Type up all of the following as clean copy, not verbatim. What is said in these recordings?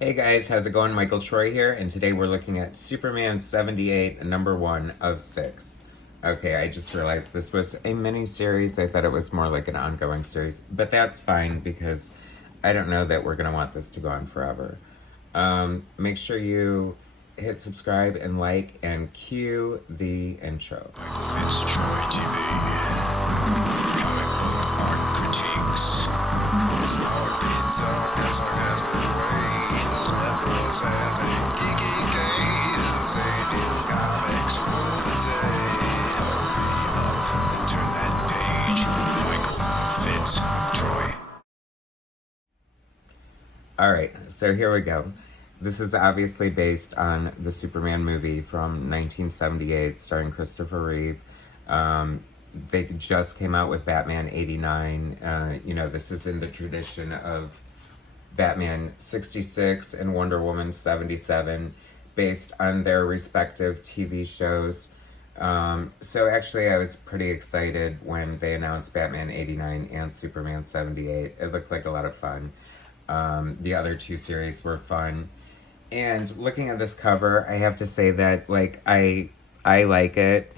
Hey guys, how's it going? Michael Troy here, and today we're looking at Superman 78, number 1 of 6. Okay, I just realized this was a mini-series. I thought it was more like an ongoing series, but that's fine because I don't know that we're going to want this to go on forever. Make sure you hit subscribe and like and cue the intro. MichaelFitzTroytv Comic book art critiques. Stories talk and sarcastic ways. Representing geeky gaze. Aliens comics rule the day. Hurry up and turn that page. Michael Fitztroy. Alright, so here we go. This is obviously based on the Superman movie from 1978 starring Christopher Reeve. They just came out with Batman 89. This is in the tradition of Batman 66 and Wonder Woman 77, based on their respective TV shows. So actually I was pretty excited when they announced Batman 89 and Superman 78. It looked like a lot of fun. The other two series were fun. And looking at this cover, I have to say that, I like it.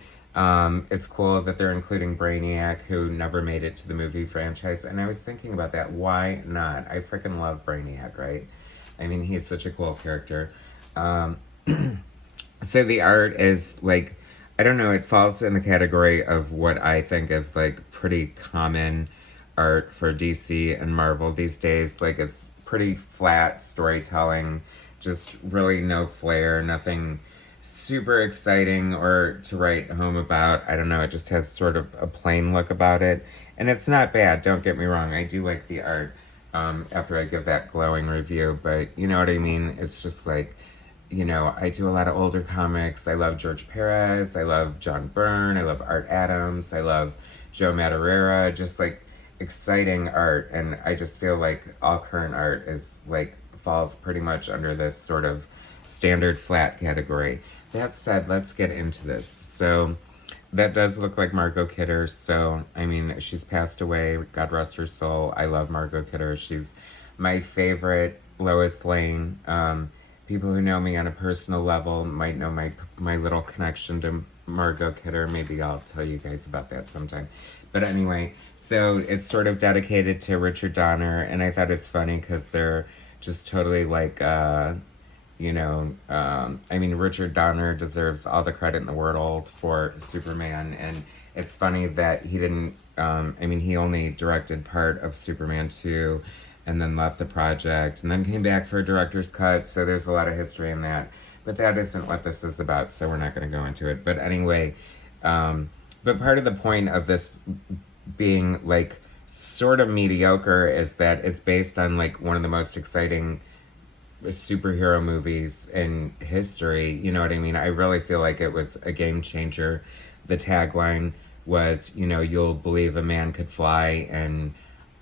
It's cool that they're including Brainiac, who never made it to the movie franchise. And I was thinking about that. Why not? I freaking love Brainiac, right? I mean, he's such a cool character. So the art is, I don't know, it falls in the category of what I think is, pretty common art for DC and Marvel these days. It's pretty flat storytelling, just really no flair, nothing super exciting or to write home about. I don't know, it just has sort of a plain look about it. And it's not bad, don't get me wrong. I do like the art after I give that glowing review, but you know what I mean? It's just I do a lot of older comics. I love George Perez, I love John Byrne, I love Art Adams, I love Joe Madureira, just exciting art. And I just feel like all current art is falls pretty much under this sort of standard flat category. That said, let's get into this. So that does look like Margot Kidder. So, I mean, she's passed away. God rest her soul. I love Margot Kidder. She's my favorite Lois Lane. People who know me on a personal level might know my little connection to Margot Kidder. Maybe I'll tell you guys about that sometime. But anyway, so it's sort of dedicated to Richard Donner, and I thought it's funny because they're just totally Richard Donner deserves all the credit in the world for Superman, and it's funny that he didn't, he only directed part of Superman 2 and then left the project and then came back for a director's cut, so there's a lot of history in that. But that isn't what this is about, so we're not going to go into it. But anyway, but part of the point of this being sort of mediocre is that it's based on one of the most exciting superhero movies in history. You know what I mean? I really feel like it was a game changer. The tagline was, you'll believe a man could fly, and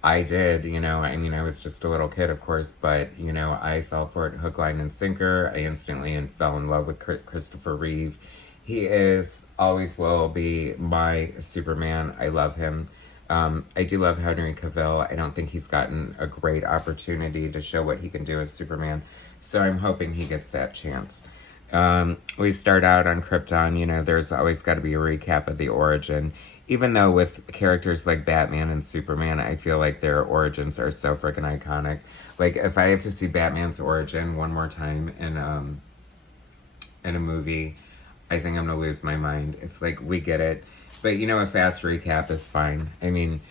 I did. I was just a little kid, of course, but I fell for it hook, line, and sinker. I instantly fell in love with Christopher Reeve. He is, always will be, my Superman. I love him. I do love Henry Cavill. I don't think he's gotten a great opportunity to show what he can do as Superman, so I'm hoping he gets that chance. We start out on Krypton. There's always got to be a recap of the origin, even though with characters like Batman and Superman, I feel like their origins are so freaking iconic. If I have to see Batman's origin one more time in a movie, I think I'm gonna lose my mind. It's we get it. But, a fast recap is fine. I mean,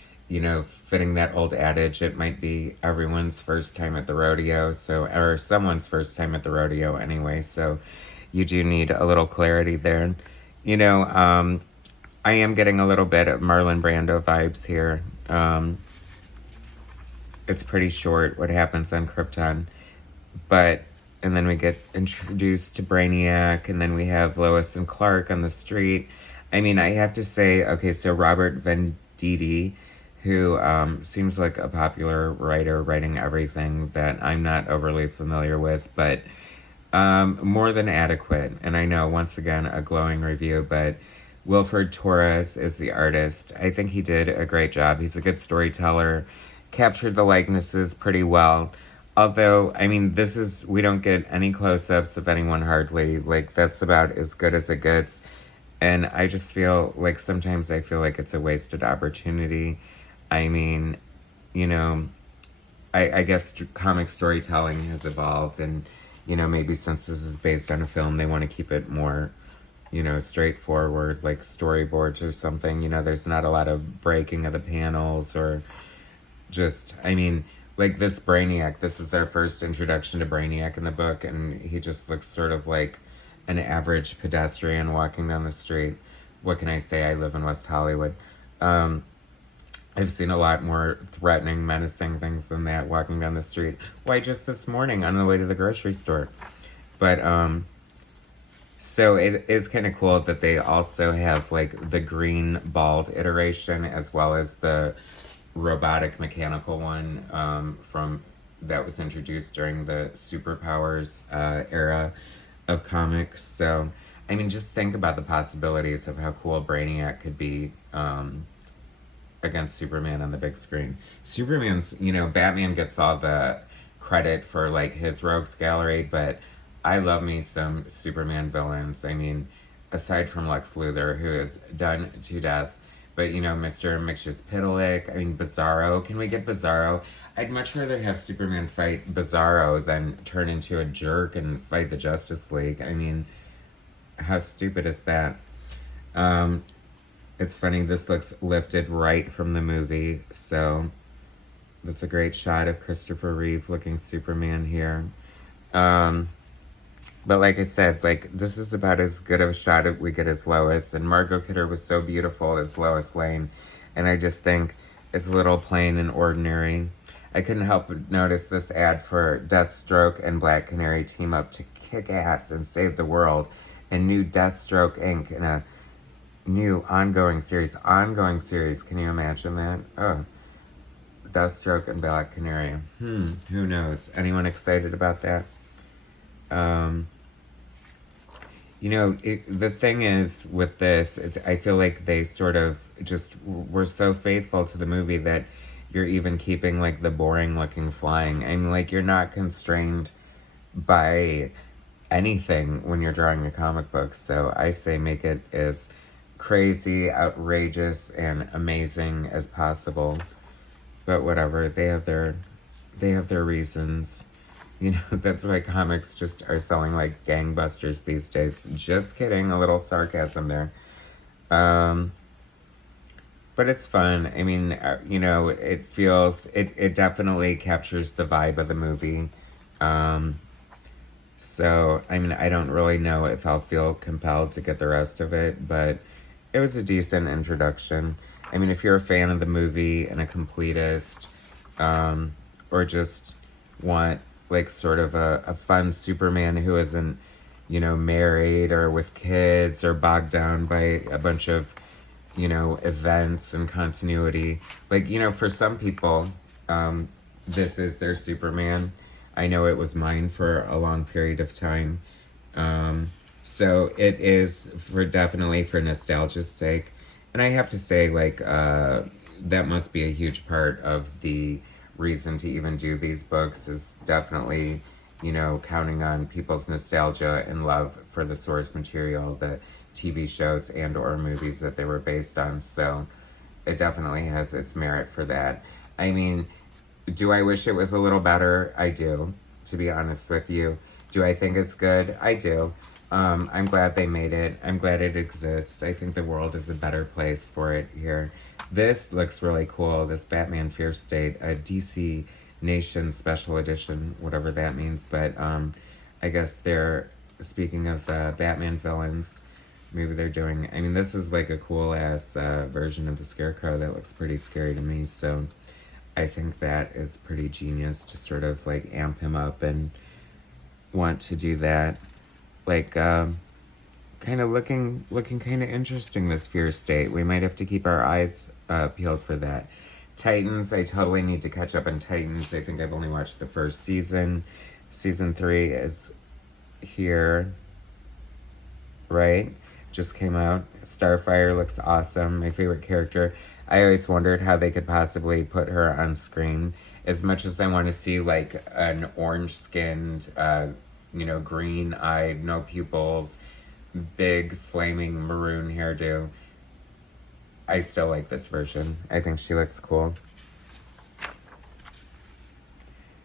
fitting that old adage, it might be everyone's first time at the rodeo, or someone's first time at the rodeo anyway, so you do need a little clarity there. I am getting a little bit of Marlon Brando vibes here. It's pretty short, what happens on Krypton, and then we get introduced to Brainiac, and then we have Lois and Clark on the street. I mean, I have to say, okay, so Robert Venditti, who seems like a popular writer writing everything that I'm not overly familiar with, but more than adequate. And I know, once again, a glowing review, but Wilfred Torres is the artist. I think he did a great job. He's a good storyteller, captured the likenesses pretty well. Although, I mean, we don't get any close-ups of anyone hardly. Like, that's about as good as it gets. And I just feel like sometimes I feel like it's a wasted opportunity. I mean, you know, I guess comic storytelling has evolved, and, maybe since this is based on a film, they want to keep it more, straightforward, like storyboards or something. There's not a lot of breaking of the panels or just, I mean, like this Brainiac, this is our first introduction to Brainiac in the book, and he just looks sort of like an average pedestrian walking down the street. What can I say? I live in West Hollywood. Um, I've seen a lot more threatening, menacing things than that walking down the street. Why, just this morning on the way to the grocery store. But, so it is kind of cool that they also have like the green bald iteration as well as the robotic mechanical one from that was introduced during the superpowers era of comics. So, I mean, just think about the possibilities of how cool Brainiac could be against Superman on the big screen. Superman's, Batman gets all the credit for like his rogues gallery, but I love me some Superman villains. I mean, aside from Lex Luthor, who is done to death, but Mr. Mxyzptlk, I mean, Bizarro. Can we get Bizarro? I'd much rather have Superman fight Bizarro than turn into a jerk and fight the Justice League. I mean, how stupid is that? It's funny, this looks lifted right from the movie, so that's a great shot of Christopher Reeve looking Superman here. But like I said, like, this is about as good of a shot as we get as Lois, and Margot Kidder was so beautiful as Lois Lane, and I just think it's a little plain and ordinary. I couldn't help but notice this ad for Deathstroke and Black Canary team up to kick ass and save the world, and new Deathstroke Inc. in a new ongoing series. Ongoing series, can you imagine that? Oh, Deathstroke and Black Canary. Who knows? Anyone excited about that? The thing is with this, I feel like they sort of just were so faithful to the movie that you're even keeping like the boring looking flying. I mean, like, you're not constrained by anything when you're drawing a comic book. So I say make it as crazy, outrageous, and amazing as possible. But whatever, they have their reasons. That's why comics just are selling like gangbusters these days. Just kidding, a little sarcasm there. But it's fun. I mean, it definitely captures the vibe of the movie. So, I mean, I don't really know if I'll feel compelled to get the rest of it, but it was a decent introduction. I mean, if you're a fan of the movie and a completist, or just want like sort of a fun Superman who isn't, married or with kids or bogged down by a bunch of, events and continuity. Like, for some people, this is their Superman. I know it was mine for a long period of time. So it is definitely for nostalgia's sake. And I have to say, like, that must be a huge part of the reason to even do these books, is definitely, counting on people's nostalgia and love for the source material, the TV shows and or movies that they were based on. So it definitely has its merit for that. I mean, do I wish it was a little better? I do, to be honest with you. Do I think it's good? I do. I'm glad they made it. I'm glad it exists. I think the world is a better place for it here. This looks really cool. This Batman Fear State, a DC Nation Special Edition, whatever that means. But I guess they're, speaking of Batman villains, maybe they're doing, I mean, this is like a cool-ass version of the Scarecrow that looks pretty scary to me. So I think that is pretty genius to sort of like amp him up and want to do that. Like, kind of looking kind of interesting, this Fear State. We might have to keep our eyes peeled for that. Titans, I totally need to catch up on Titans. I think I've only watched the first season. Season 3 is here, right? Just came out. Starfire looks awesome. My favorite character. I always wondered how they could possibly put her on screen as much as I want to see like an orange-skinned, green-eyed, no pupils, big flaming maroon hairdo, I still like this version. I think she looks cool.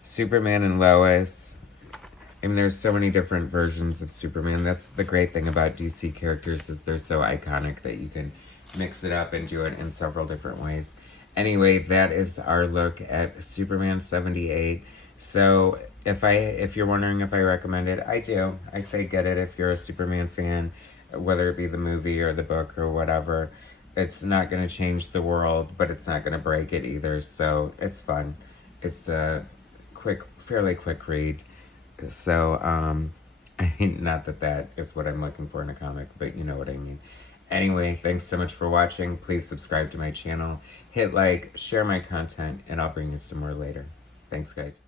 Superman and Lois. I mean, there's so many different versions of Superman. That's the great thing about DC characters, is they're so iconic that you can mix it up and do it in several different ways. Anyway, that is our look at Superman 78. So if you're wondering if I recommend it, I do. I say get it if you're a Superman fan, whether it be the movie or the book or whatever. It's not going to change the world, but it's not going to break it either. So it's fun. It's a fairly quick read. So, I mean, not that is what I'm looking for in a comic, but you know what I mean. Anyway, thanks so much for watching. Please subscribe to my channel, hit like, share my content, and I'll bring you some more later. Thanks, guys.